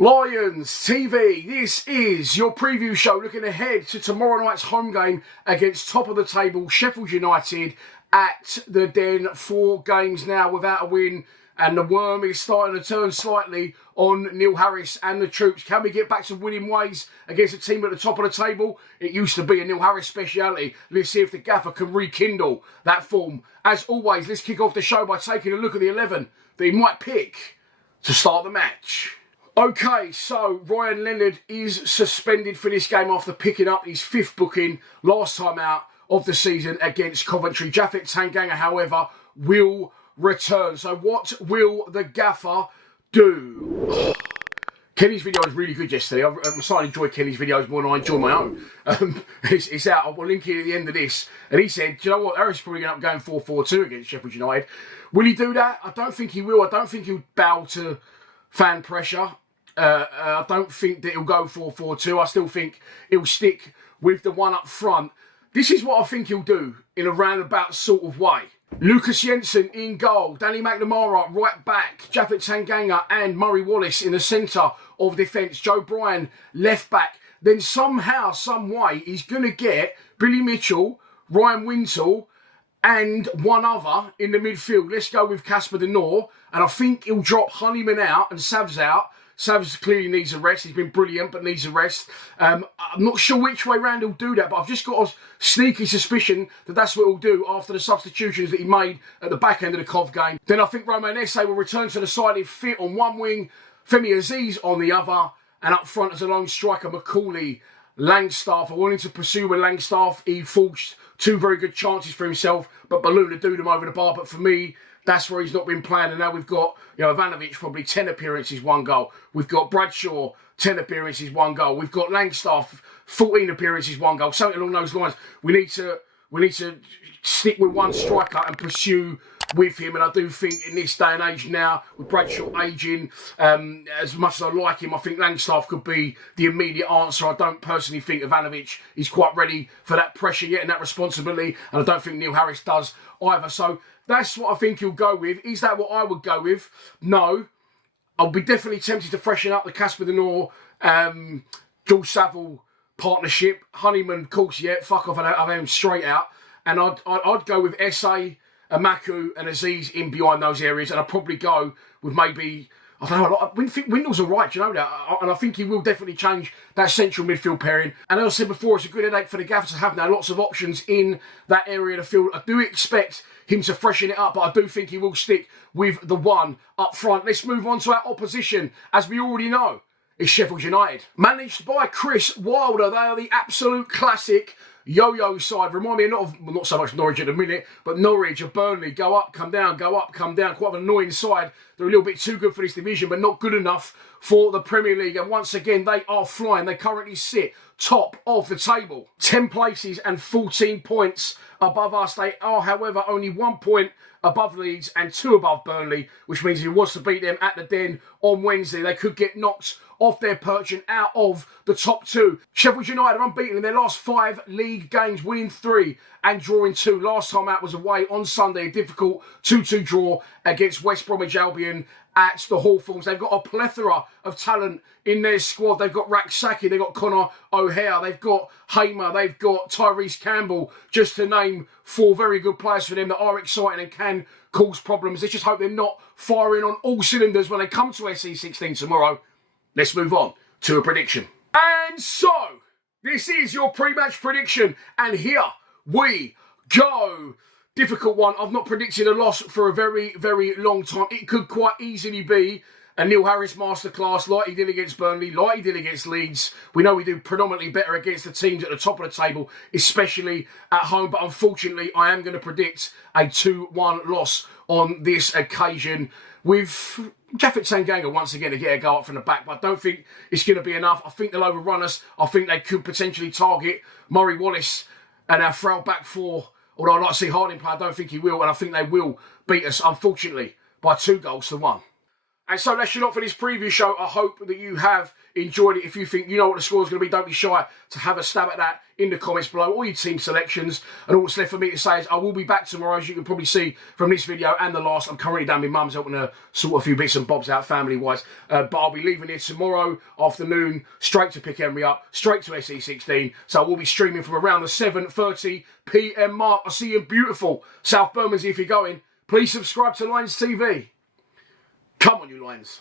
Lions TV, this is your preview show looking ahead to tomorrow night's home game against top of the table Sheffield United at the Den. 4 games now without a win, and the worm is starting to turn slightly on Neil Harris and the troops. Can we get back to winning ways against a team at the top of the table? It used to be a Neil Harris speciality. Let's see if the gaffer can rekindle that form. As always, let's kick off the show by taking a look at the 11 that he might pick to start the match. Okay, so Ryan Leonard is suspended for this game after picking up his 5th booking last time out of the season against Coventry. Japhet Tanganga, however, will return. So what will the gaffer do? Kenny's video was really good yesterday. I'm starting to enjoy Kenny's videos more than I enjoy my own. It's out. I will link it at the end of this. And he said, do you know what? Harris is probably going to end up going 4-4-2 against Sheffield United. Will he do that? I don't think he will. I don't think he'll bow to fan pressure. I don't think that he'll go 4-4-2. I still think he'll stick with the one up front. This is what I think he'll do in a roundabout sort of way. Lucas Jensen in goal, Danny McNamara right back, Japhet Tanganga and Murray Wallace in the centre of defence, Joe Bryan left back. Then somehow, some way, he's going to get Billy Mitchell, Ryan Wintle and one other in the midfield. Let's go with Casper De Noor, and I think he'll drop Honeyman out and Savs out. Savs clearly needs a rest. He's been brilliant, but needs a rest. I'm not sure which way round he'll do that, but I've just got a sneaky suspicion that that's what he'll do after the substitutions that he made at the back end of the Cov game. Then I think Romain Esse will return to the side if fit on one wing, Femi Aziz on the other, and up front as a lone striker, Macaulay, Langstaff. I wanted to pursue with Langstaff. He forged 2 very good chances for himself, but Balloon had him over the bar. But for me, that's where he's not been playing. And now we've got, Ivanovic, probably 10 appearances, 1 goal. We've got Bradshaw, 10 appearances, 1 goal. We've got Langstaff, 14 appearances, 1 goal. Something along those lines. We need to stick with one striker and pursue with him. And I do think in this day and age now, with Bradshaw ageing, as much as I like him, I think Langstaff could be the immediate answer. I don't personally think Ivanovic is quite ready for that pressure yet and that responsibility. And I don't think Neil Harris does either. So that's what I think he'll go with. Is that what I would go with? No. I'll be definitely tempted to freshen up the Casper De Noor, George Saville partnership. Honeyman, of course, yeah, fuck off, I'll have him straight out. And I'd go with Esse, Amaku and Aziz in behind those areas. And I'd probably go with maybe, I don't know, I think Windle's all right, you know that? And I think he will definitely change that central midfield pairing. And as I said before, it's a good headache for the gaffer to have now lots of options in that area of the field. I do expect him to freshen it up, but I do think he will stick with the one up front. Let's move on to our opposition. As we already know, is Sheffield United. Managed by Chris Wilder. They are the absolute classic yo-yo side. Remind me not so much Norwich at the minute, but Norwich or Burnley. Go up, come down, go up, come down. Quite an annoying side. They're a little bit too good for this division, but not good enough for the Premier League. And once again, they are flying. They currently sit top of the table. 10 places and 14 points above us. They are, however, only 1 point above Leeds and 2 above Burnley, which means if he wants to beat them at the Den on Wednesday, they could get knocked off their perch and out of the top 2. Sheffield United are unbeaten in their last 5 league games, winning 3 and drawing 2. Last time out was away on Sunday, a difficult 2-2 draw against West Bromwich Albion at the Hawthorns. They've got a plethora of talent in their squad. They've got Raksaki, they've got Connor O'Hare, they've got Hamer, they've got Tyrese Campbell, just to name 4 very good players for them that are exciting and can cause problems. Let's just hope they're not firing on all cylinders when they come to SE16 tomorrow. Let's move on to a prediction. And so, this is your pre-match prediction, and here we go. Difficult one. I've not predicted a loss for a very, very long time. It could quite easily be a Neil Harris masterclass like he did against Burnley, like he did against Leeds. We know we do predominantly better against the teams at the top of the table, especially at home. But unfortunately, I am going to predict a 2-1 loss on this occasion with Japhet Tanganga once again to get a go up from the back. But I don't think it's going to be enough. I think they'll overrun us. I think they could potentially target Murray Wallace and our frail back 4. Although I'd like to see Harding play, I don't think he will. And I think they will beat us, unfortunately, by 2-1. And so that's your lot for this preview show. I hope that you have enjoyed it. If you think you know what the score is going to be, don't be shy to have a stab at that in the comments below. All your team selections. And all that's left for me to say is I will be back tomorrow, as you can probably see from this video and the last. I'm currently down with mum's helping her sort a few bits and bobs out family-wise. But I'll be leaving here tomorrow afternoon, straight to pick Henry up, straight to SE16. So I will be streaming from around the 7:30 PM mark. I'll see you in beautiful South Bermondsey if you're going. Please subscribe to Lions TV. Come on, you Lions.